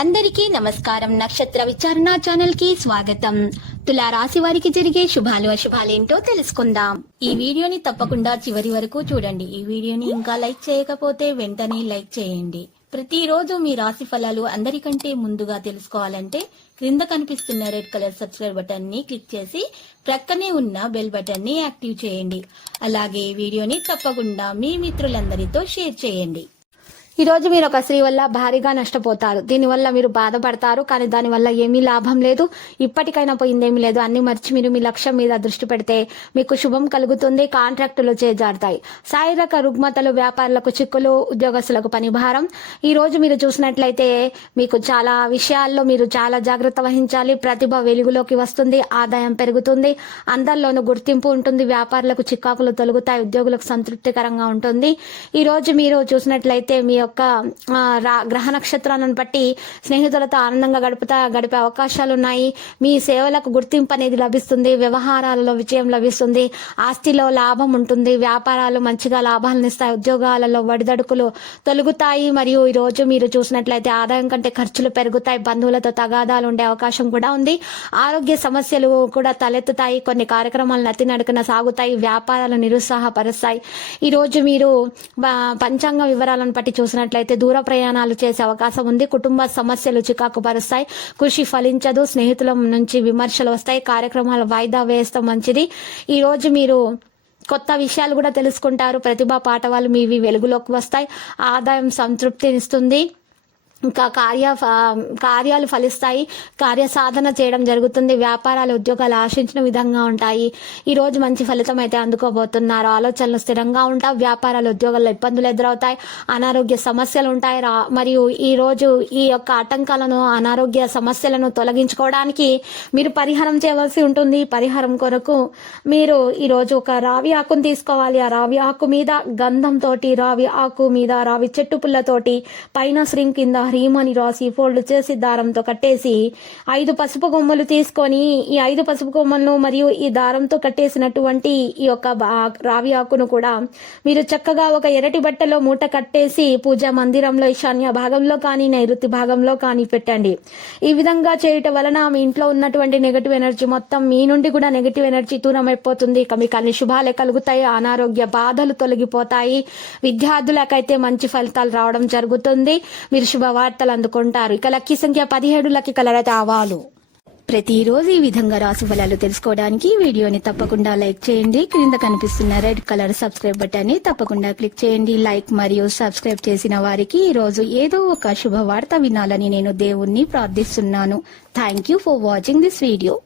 అందరికీ నమస్కారం. నక్షత్ర విచారణ ఛానల్ కి స్వాగతం. తులా రాశి వారికి జరిగే శుభాలు అశుభాలేంటో తెలుసుకుందాం. ఈ వీడియోని తప్పకుండా చివరి వరకు చూడండి. ఈ వీడియోని ఇంకా లైక్ చేయకపోతే వెంటనే లైక్ చేయండి. ప్రతిరోజు మీ రాశి ఫలాలు అందరికంటే ముందుగా తెలుసుకోవాలంటే క్రింద కనిపిస్తున్న రెడ్ కలర్ సబ్స్క్రైబ్ బటన్ ని క్లిక్ చేసి ప్రక్కనే ఉన్న బెల్ బటన్ ని యాక్టివ్ చేయండి. అలాగే ఈ వీడియోని తప్పకుండా మీ మిత్రులందరితో షేర్ చేయండి. ఈ రోజు మీరు ఒక స్త్రీ వల్ల భారీగా నష్టపోతారు. దీనివల్ల మీరు బాధపడతారు, కానీ దానివల్ల ఏమీ లాభం లేదు. ఇప్పటికైనా పోయిందేమీ లేదు. అన్ని మర్చి మీరు మీ లక్ష్యం మీద దృష్టి పెడితే మీకు శుభం కలుగుతుంది. కాంట్రాక్టులు చేజారుతాయి. శారీరక రుగ్మతలు, వ్యాపారులకు చిక్కులు, ఉద్యోగస్తులకు పనిభారం. ఈ రోజు మీరు చూసినట్లయితే మీకు చాలా విషయాల్లో మీరు చాలా జాగ్రత్త వహించాలి. ప్రతిభ వెలుగులోకి వస్తుంది. ఆదాయం పెరుగుతుంది. అందరిలోనూ గుర్తింపు ఉంటుంది. వ్యాపారులకు చిక్కాకులు తొలగుతాయి. ఉద్యోగులకు సంతృప్తికరంగా ఉంటుంది. ఈ రోజు మీరు చూసినట్లయితే మీ యొక్క గ్రహ నక్షత్రాలను బట్టి స్నేహితులతో ఆనందంగా గడిపే అవకాశాలు ఉన్నాయి. మీ సేవలకు గుర్తింపు అనేది లభిస్తుంది. వ్యవహారాలలో విజయం లభిస్తుంది. ఆస్తిలో లాభం ఉంటుంది. వ్యాపారాలు మంచిగా లాభాలను ఇస్తాయి. ఉద్యోగాలలో వడిదడుకులు తొలగుతాయి. మరియు ఈ రోజు మీరు చూసినట్లయితే ఆదాయం కంటే ఖర్చులు పెరుగుతాయి. బంధువులతో తగాదాలు ఉండే అవకాశం కూడా ఉంది. ఆరోగ్య సమస్యలు కూడా తలెత్తుతాయి. కొన్ని కార్యక్రమాలు నత్తినడకన సాగుతాయి. వ్యాపారాలు నిరుత్సాహపరుస్తాయి. ఈ రోజు మీరు పంచాంగ వివరాలను బట్టి చూసినట్లయితే దూర ప్రయాణాలు చేసే అవకాశం ఉంది. కుటుంబ సమస్యలు చికాకు పరుస్తాయి. కృషి ఫలించదు. స్నేహితుల నుంచి విమర్శలు వస్తాయి. కార్యక్రమాలు వాయిదా వేస్తాం మంచిది. ఈ రోజు మీరు కొత్త విషయాలు కూడా తెలుసుకుంటారు. ప్రతిభా పాఠవాలు మీవి వెలుగులోకి వస్తాయి. ఆదాయం సంతృప్తినిస్తుంది. ఇంకా కార్యాలు ఫలిస్తాయి. కార్యసాధన చేయడం జరుగుతుంది. వ్యాపారాలు, ఉద్యోగాలు ఆశించిన విధంగా ఉంటాయి. ఈ రోజు మంచి ఫలితం అయితే అందుకోబోతున్నారు. ఆలోచనలు స్థిరంగా ఉంటాయి. వ్యాపారాలు, ఉద్యోగాల్లో ఇబ్బందులు ఎదురవుతాయి. అనారోగ్య సమస్యలు ఉంటాయి. మరియు ఈ రోజు ఈ యొక్క ఆటంకాలను, అనారోగ్య సమస్యలను తొలగించుకోవడానికి మీరు పరిహారం చేయవలసి ఉంటుంది. పరిహారం కొరకు మీరు ఈ రోజు ఒక రావి ఆకును తీసుకోవాలి. ఆ రావి ఆకు మీద గంధంతో, రావి ఆకు మీద రావి చెట్టు పుల్లతోటి పైన శ్రీం కింద హ్రీం అని రాసి ఫోల్డ్ చేసి దారంతో కట్టేసి 5 పసుపు కొమ్మలు తీసుకొని ఈ 5 పసుపు కొమ్మలను మరియు ఈ దారంతో కట్టేసినటువంటి ఈ యొక్క రావి ఆకును కూడా మీరు చక్కగా ఒక ఎర్రటి బట్టలో మూట కట్టేసి పూజా మందిరంలో ఈశాన్య భాగంలో కానీ నైరుతి భాగంలో కానీ పెట్టండి. ఈ విధంగా చేయటం వలన మీ ఇంట్లో ఉన్నటువంటి నెగటివ్ ఎనర్జీ మొత్తం మీ నుండి కూడా నెగటివ్ ఎనర్జీ దూరం అయిపోతుంది. మీకు అన్ని శుభాలే కలుగుతాయి. అనారోగ్య బాధలు తొలగిపోతాయి. విద్యార్థులకైతే మంచి ఫలితాలు రావడం జరుగుతుంది. మీరు శుభవార్తలు అందుకుంటారు. ఇక లక్కీ సంఖ్య 17, లక్కీ కలర్ అయితే ఆవాలు. ప్రతిరోజు ఈ విధంగా రాశి ఫలాలు తెలుసుకోవడానికి వీడియోని తప్పకుండా లైక్ చేయండి. క్రింద కనిపిస్తున్న రెడ్ కలర్ సబ్స్క్రైబ్ బటన్ ని తప్పకుండా క్లిక్ చేయండి. లైక్ మరియు సబ్స్క్రైబ్ చేసిన వారికి ఈ రోజు ఏదో ఒక శుభవార్త వినాలని నేను దేవుణ్ణి ప్రార్థిస్తున్నాను. Thank you for watching this video.